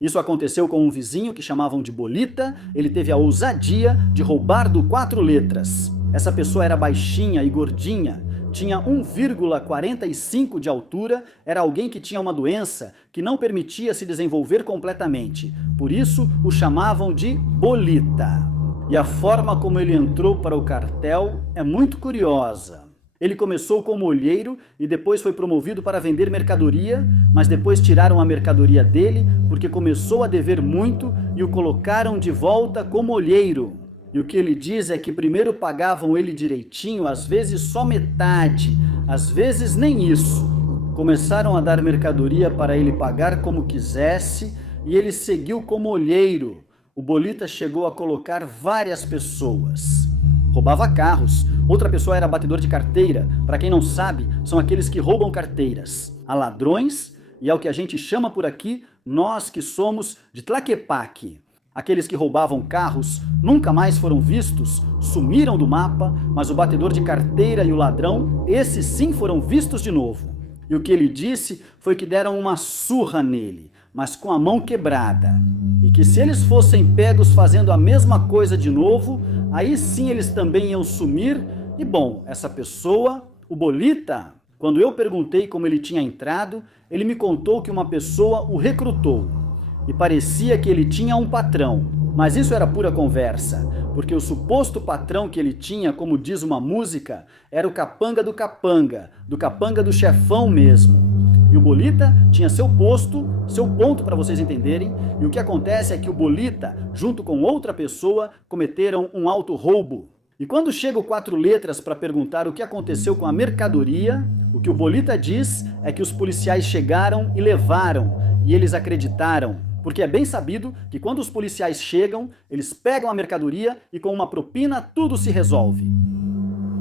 Isso aconteceu com um vizinho que chamavam de Bolita. Ele teve a ousadia de roubar do 4 letras. Essa pessoa era baixinha e gordinha, tinha 1,45 de altura, era alguém que tinha uma doença que não permitia se desenvolver completamente. Por isso, o chamavam de Bolita. E a forma como ele entrou para o cartel é muito curiosa. Ele começou como olheiro e depois foi promovido para vender mercadoria, mas depois tiraram a mercadoria dele porque começou a dever muito e o colocaram de volta como olheiro. E o que ele diz é que primeiro pagavam ele direitinho, às vezes só metade, às vezes nem isso. Começaram a dar mercadoria para ele pagar como quisesse e ele seguiu como olheiro. O Bolita chegou a colocar várias pessoas. Roubava carros. Outra pessoa era batedor de carteira. Para quem não sabe, são aqueles que roubam carteiras. Há ladrões e é o que a gente chama por aqui, nós que somos de Tlaquepaque. Aqueles que roubavam carros nunca mais foram vistos, sumiram do mapa, mas o batedor de carteira e o ladrão, esses sim foram vistos de novo. E o que ele disse foi que deram uma surra nele, mas com a mão quebrada. E que se eles fossem pegos fazendo a mesma coisa de novo, aí sim eles também iam sumir. E bom, essa pessoa, o Bolita, quando eu perguntei como ele tinha entrado, ele me contou que uma pessoa o recrutou. E parecia que ele tinha um patrão. Mas isso era pura conversa, porque o suposto patrão que ele tinha, como diz uma música, era o capanga do chefão mesmo. E o Bolita tinha seu posto, seu ponto para vocês entenderem, e o que acontece é que o Bolita, junto com outra pessoa, cometeram um auto-roubo. E quando chega o 4 letras para perguntar o que aconteceu com a mercadoria, o que o Bolita diz é que os policiais chegaram e levaram, e eles acreditaram. Porque é bem sabido que quando os policiais chegam, eles pegam a mercadoria e com uma propina tudo se resolve.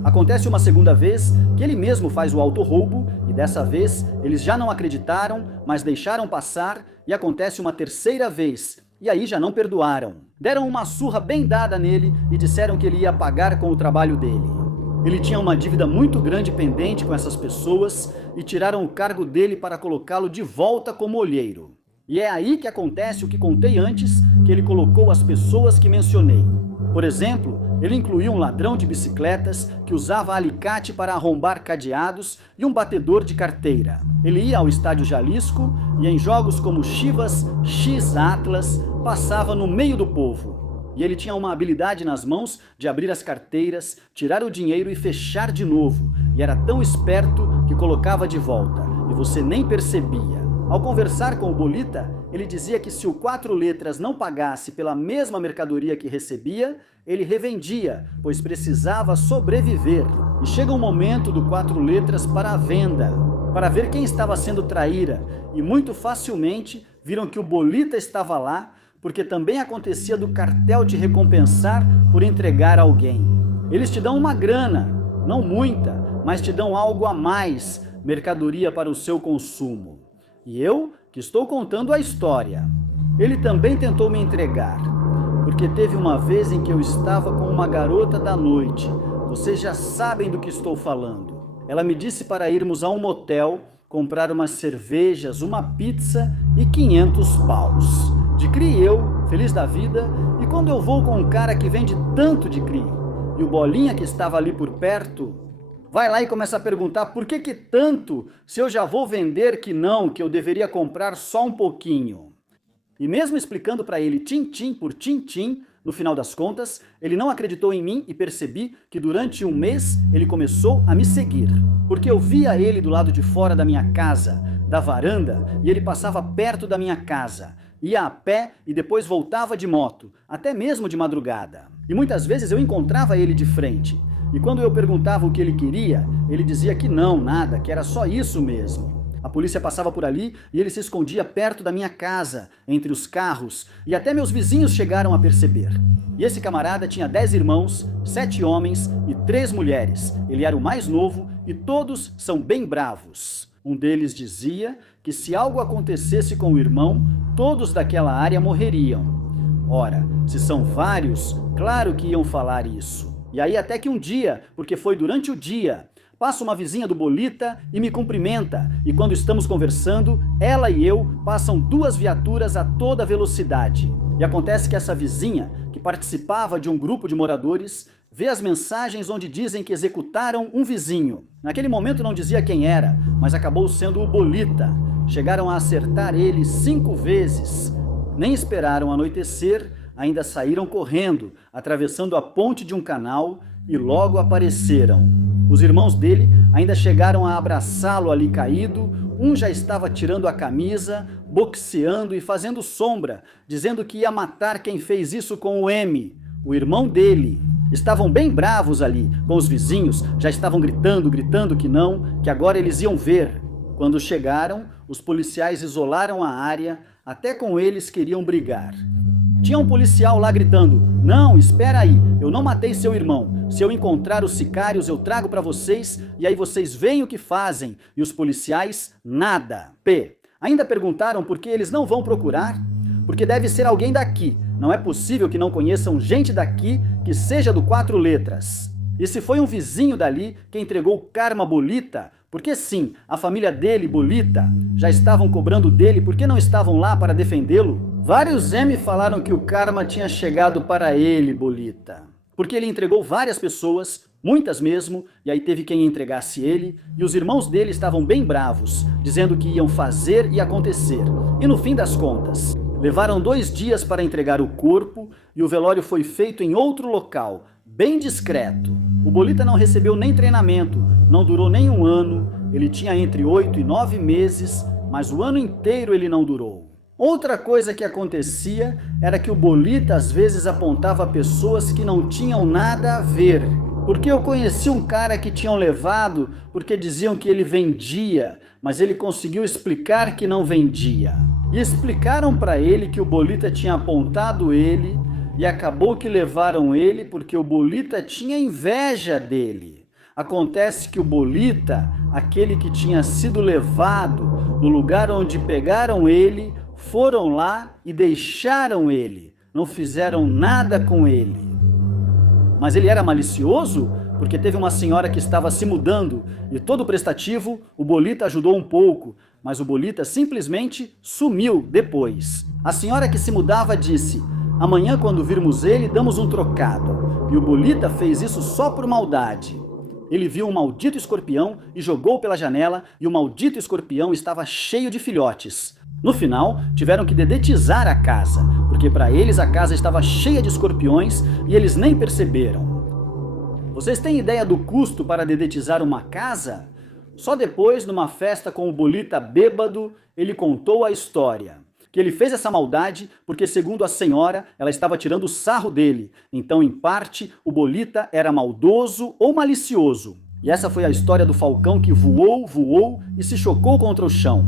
Acontece uma segunda vez que ele mesmo faz o auto-roubo e dessa vez eles já não acreditaram, mas deixaram passar, e acontece uma terceira vez e aí já não perdoaram. Deram uma surra bem dada nele e disseram que ele ia pagar com o trabalho dele. Ele tinha uma dívida muito grande pendente com essas pessoas e tiraram o cargo dele para colocá-lo de volta como olheiro. E é aí que acontece o que contei antes, que ele colocou as pessoas que mencionei. Por exemplo, ele incluiu um ladrão de bicicletas que usava alicate para arrombar cadeados e um batedor de carteira. Ele ia ao estádio Jalisco e em jogos como Chivas, X Atlas, passava no meio do povo. E ele tinha uma habilidade nas mãos de abrir as carteiras, tirar o dinheiro e fechar de novo. E era tão esperto que colocava de volta, e você nem percebia. Ao conversar com o Bolita, ele dizia que se o 4 letras não pagasse pela mesma mercadoria que recebia, ele revendia, pois precisava sobreviver. E chega um momento do 4 letras para a venda, para ver quem estava sendo traíra, e muito facilmente viram que o Bolita estava lá, porque também acontecia do cartel te recompensar por entregar alguém. Eles te dão uma grana, não muita, mas te dão algo a mais, mercadoria para o seu consumo. E eu, que estou contando a história. Ele também tentou me entregar, porque teve uma vez em que eu estava com uma garota da noite. Vocês já sabem do que estou falando. Ela me disse para irmos a um motel, comprar umas cervejas, uma pizza e 500 paus. De cri eu, feliz da vida, e quando eu vou com um cara que vende tanto de cri, e o Bolinha que estava ali por perto, vai lá e começa a perguntar por que tanto, se eu já vou vender que não, que eu deveria comprar só um pouquinho. E mesmo explicando para ele tim-tim por tim-tim, no final das contas, ele não acreditou em mim e percebi que durante um mês ele começou a me seguir. Porque eu via ele do lado de fora da minha casa, da varanda, e ele passava perto da minha casa. Ia a pé e depois voltava de moto, até mesmo de madrugada. E muitas vezes eu encontrava ele de frente. E quando eu perguntava o que ele queria, ele dizia que não, nada, que era só isso mesmo. A polícia passava por ali e ele se escondia perto da minha casa, entre os carros, e até meus vizinhos chegaram a perceber. E esse camarada tinha 10 irmãos, 7 homens e 3 mulheres. Ele era o mais novo e todos são bem bravos. Um deles dizia que se algo acontecesse com o irmão, todos daquela área morreriam. Ora, se são vários, claro que iam falar isso. E aí até que um dia, porque foi durante o dia, Passa uma vizinha do Bolita e me cumprimenta, e quando estamos conversando, ela e eu passam 2 viaturas a toda velocidade. E acontece que essa vizinha, que participava de um grupo de moradores, vê as mensagens onde dizem que executaram um vizinho. Naquele momento não dizia quem era, mas acabou sendo o Bolita. Chegaram a acertar ele 5 vezes. Nem esperaram anoitecer, ainda saíram correndo, atravessando a ponte de um canal e logo apareceram. Os irmãos dele ainda chegaram a abraçá-lo ali caído, um já estava tirando a camisa, boxeando e fazendo sombra, dizendo que ia matar quem fez isso com o M, o irmão dele. Estavam bem bravos ali, com os vizinhos, já estavam gritando que não, que agora eles iam ver. Quando chegaram, os policiais isolaram a área, até com eles queriam brigar. Tinha um policial lá gritando: "Não, espera aí, eu não matei seu irmão. Se eu encontrar os sicários, eu trago para vocês e aí vocês veem o que fazem." E os policiais, nada. Ainda perguntaram por que eles não vão procurar? Porque deve ser alguém daqui. Não é possível que não conheçam gente daqui que seja do 4 letras. E se foi um vizinho dali que entregou o karma Bolita, porque sim, a família dele, Bolita, já estavam cobrando dele, por que não estavam lá para defendê-lo? Vários M falaram que o karma tinha chegado para ele, Bolita, porque ele entregou várias pessoas, muitas mesmo, e aí teve quem entregasse ele, e os irmãos dele estavam bem bravos, dizendo que iam fazer e acontecer. E no fim das contas, levaram 2 dias para entregar o corpo, e o velório foi feito em outro local, bem discreto. O Bolita não recebeu nem treinamento, não durou nem 1 ano, ele tinha entre 8 e 9 meses, mas o ano inteiro ele não durou. Outra coisa que acontecia era que o Bolita às vezes apontava pessoas que não tinham nada a ver. Porque eu conheci um cara que tinham levado porque diziam que ele vendia, mas ele conseguiu explicar que não vendia. E explicaram para ele que o Bolita tinha apontado ele e acabou que levaram ele porque o Bolita tinha inveja dele. Acontece que o Bolita, aquele que tinha sido levado do lugar onde pegaram ele, foram lá e deixaram ele, não fizeram nada com ele. Mas ele era malicioso? Porque teve uma senhora que estava se mudando e todo prestativo, o Bolita ajudou um pouco, mas o Bolita simplesmente sumiu depois. A senhora que se mudava disse: "Amanhã quando virmos ele, damos um trocado." E o Bolita fez isso só por maldade. Ele viu um maldito escorpião e jogou pela janela, e o maldito escorpião estava cheio de filhotes. No final, tiveram que dedetizar a casa, porque para eles a casa estava cheia de escorpiões e eles nem perceberam. Vocês têm ideia do custo para dedetizar uma casa? Só depois, numa festa com o Bolita bêbado, ele contou a história. Que ele fez essa maldade porque, segundo a senhora, ela estava tirando o sarro dele. Então, em parte, o Bolita era maldoso ou malicioso. E essa foi a história do falcão que voou e se chocou contra o chão.